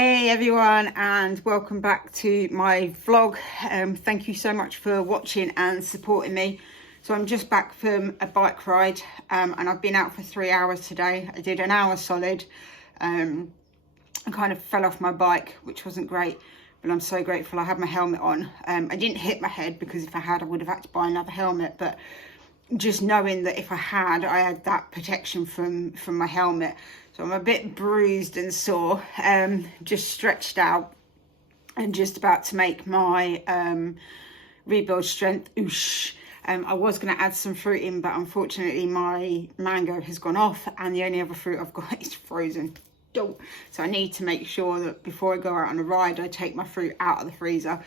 Hey everyone, and welcome back to my vlog. Thank you so much for watching and supporting me. So I'm just back from a bike ride, and I've been out for 3 hours today. I did an hour solid. I kind of fell off my bike, which wasn't great, but I'm so grateful I had my helmet on. I didn't hit my head, because if I had, I would have had to buy another helmet, but just knowing that if I had that protection from my helmet. So I'm a bit bruised and sore, just stretched out and just about to make my rebuild strength. I was going to add some fruit in, but unfortunately my mango has gone off and the only other fruit I've got is frozen. So I need to make sure that before I go out on a ride, I take my fruit out of the freezer.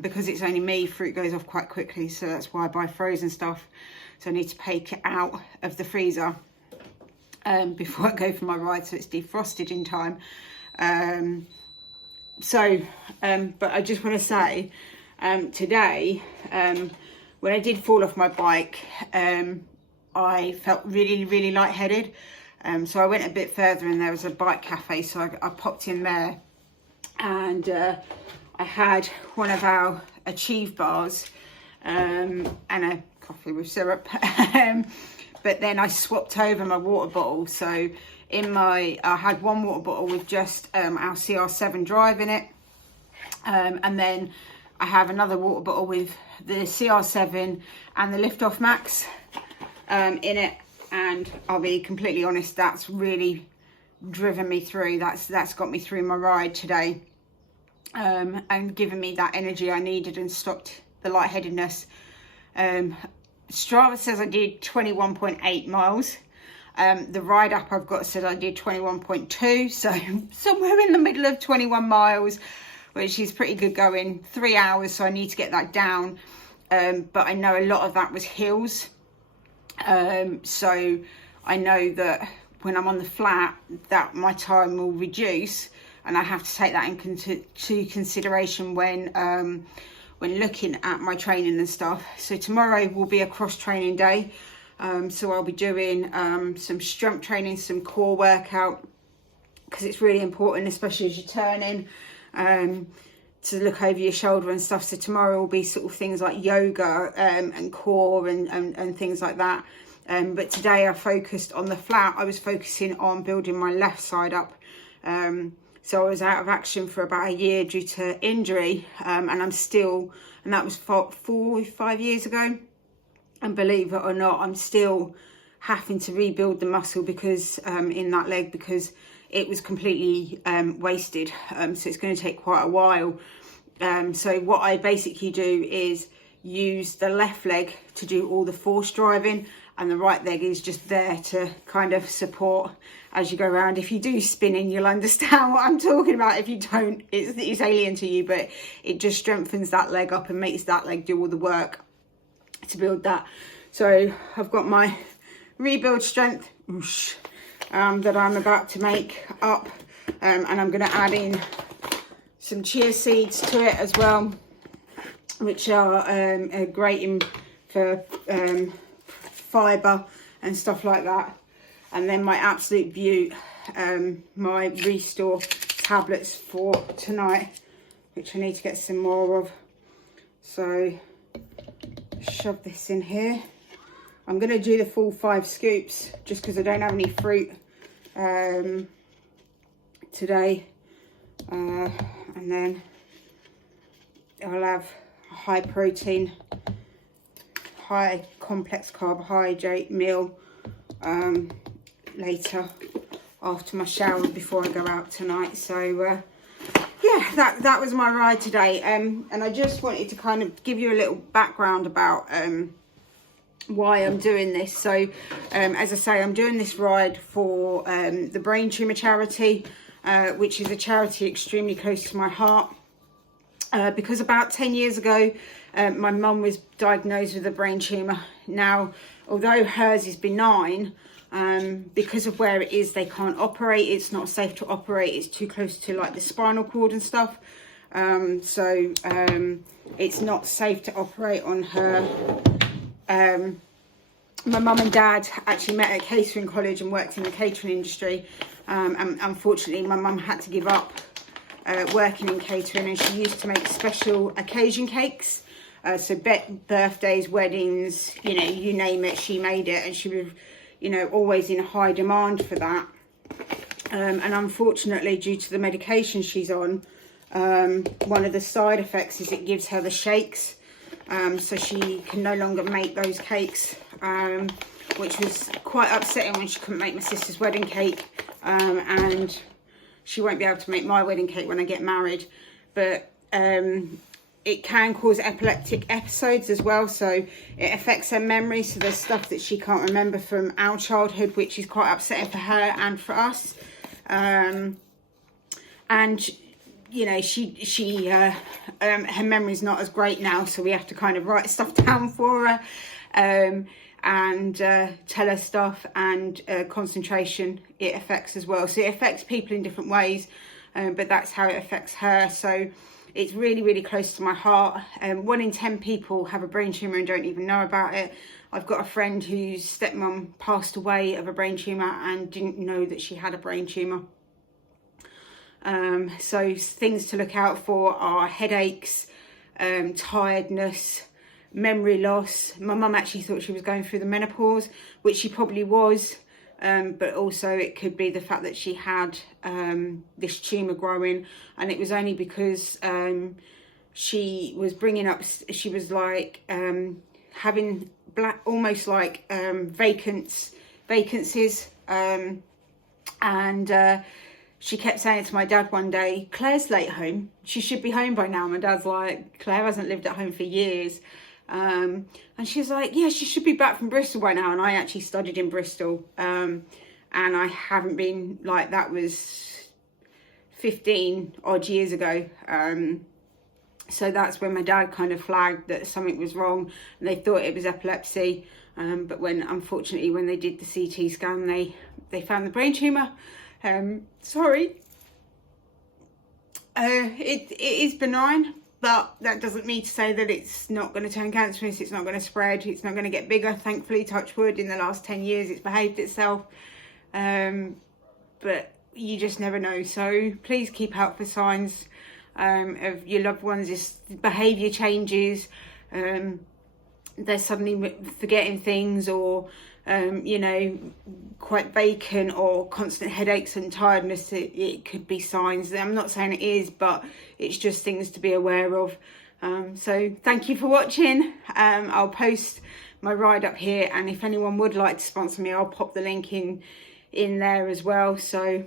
Because it's only me, fruit goes off quite quickly, so that's why I buy frozen stuff. So I need to take it out of the freezer before I go for my ride, so it's defrosted in time. But I just want to say, today, when I did fall off my bike, I felt really lightheaded. So I went a bit further and there was a bike cafe, so I popped in there, and I had one of our Achieve bars and a coffee with syrup. But then I swapped over my water bottle. So I had one water bottle with just our CR7 drive in it, and then I have another water bottle with the CR7 and the Lift Off Max in it. And I'll be completely honest, that's really driven me through. That's got me through my ride today, and given me that energy I needed and stopped the lightheadedness. Strava says I did 21.8 miles. The ride app I've got said I did 21.2, so somewhere in the middle of 21 miles, which is pretty good going. 3 hours, so I need to get that down. But I know a lot of that was hills. So I know that when I'm on the flat, that my time will reduce, and I have to take that into consideration when looking at my training and stuff. So tomorrow will be a cross training day. So I'll be doing some strength training, some core workout, because it's really important, especially as you're turning, to look over your shoulder and stuff. So tomorrow will be sort of things like yoga and core and things like that. But today I focused on the flat. I was focusing on building my left side up. So I was out of action for about a year due to injury, and that was 4 or 5 years ago. And believe it or not, I'm still having to rebuild the muscle because in that leg, because it was completely wasted. So it's going to take quite a while. So what I basically do is use the left leg to do all the force driving, and the right leg is just there to kind of support as you go around. If you do spinning, you'll understand what I'm talking about. If you don't, it's alien to you, but it just strengthens that leg up and makes that leg do all the work to build that. So I've got my rebuild strength that I'm about to make up, and I'm going to add in some chia seeds to it as well, which are great for fibre and stuff like that. And then my absolute beaut, my Restore tablets for tonight, which I need to get some more of. So shove this in here. I'm going to do the full 5 scoops just because I don't have any fruit today. And then I'll have a high protein, high complex carbohydrate meal later after my shower before I go out tonight. So yeah, that was my ride today, and I just wanted to kind of give you a little background about why I'm doing this. So as I say, I'm doing this ride for the brain tumour charity, which is a charity extremely close to my heart, because about 10 years ago my mum was diagnosed with a brain tumour. Now, although hers is benign, because of where it is, they can't operate. It's not safe to operate. It's too close to like the spinal cord and stuff. So it's not safe to operate on her. My mum and dad actually met at catering college and worked in the catering industry, and unfortunately my mum had to give up working in catering, and she used to make special occasion cakes. So birthdays, weddings, you know, you name it, she made it, and she was, you know, always in high demand for that. And unfortunately, due to the medication she's on, one of the side effects is it gives her the shakes. So she can no longer make those cakes, which was quite upsetting when she couldn't make my sister's wedding cake. And she won't be able to make my wedding cake when I get married. But it can cause epileptic episodes as well, so it affects her memory. So there's stuff that she can't remember from our childhood, which is quite upsetting for her and for us. And you know, her memory's not as great now, so we have to kind of write stuff down for her, and tell her stuff, and concentration it affects as well. So it affects people in different ways, but that's how it affects her. So it's really, really close to my heart. 1 in 10 people have a brain tumour and don't even know about it. I've got a friend whose stepmom passed away of a brain tumour and didn't know that she had a brain tumour. So things to look out for are headaches, tiredness, memory loss. My mum actually thought she was going through the menopause, which she probably was. But also it could be the fact that she had this tumour growing, and it was only because she was bringing up, she was like having almost like vacancies, and she kept saying to my dad one day, Claire's late home, she should be home by now. My dad's like, Claire hasn't lived at home for years. And she was like, yeah, she should be back from Bristol by now. And I actually studied in Bristol, and I haven't been, like, that was 15 odd years ago. So that's when my dad kind of flagged that something was wrong, and they thought it was epilepsy. But unfortunately, when they did the CT scan, they found the brain tumour. Sorry. It is benign, but that doesn't mean to say that it's not going to turn cancerous, it's not going to spread, it's not going to get bigger. Thankfully, touch wood, in the last 10 years, it's behaved itself. But you just never know. So please keep out for signs of your loved ones' behaviour changes. They're suddenly forgetting things, or you know, quite vacant, or constant headaches and tiredness. It could be signs. I'm not saying it is, but it's just things to be aware of. So thank you for watching. I'll post my ride up here, and if anyone would like to sponsor me, I'll pop the link in there as well. So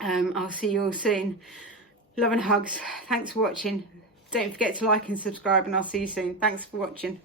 I'll see you all soon. Love and hugs. Thanks for watching. Don't forget to like and subscribe, and I'll see you soon. Thanks for watching.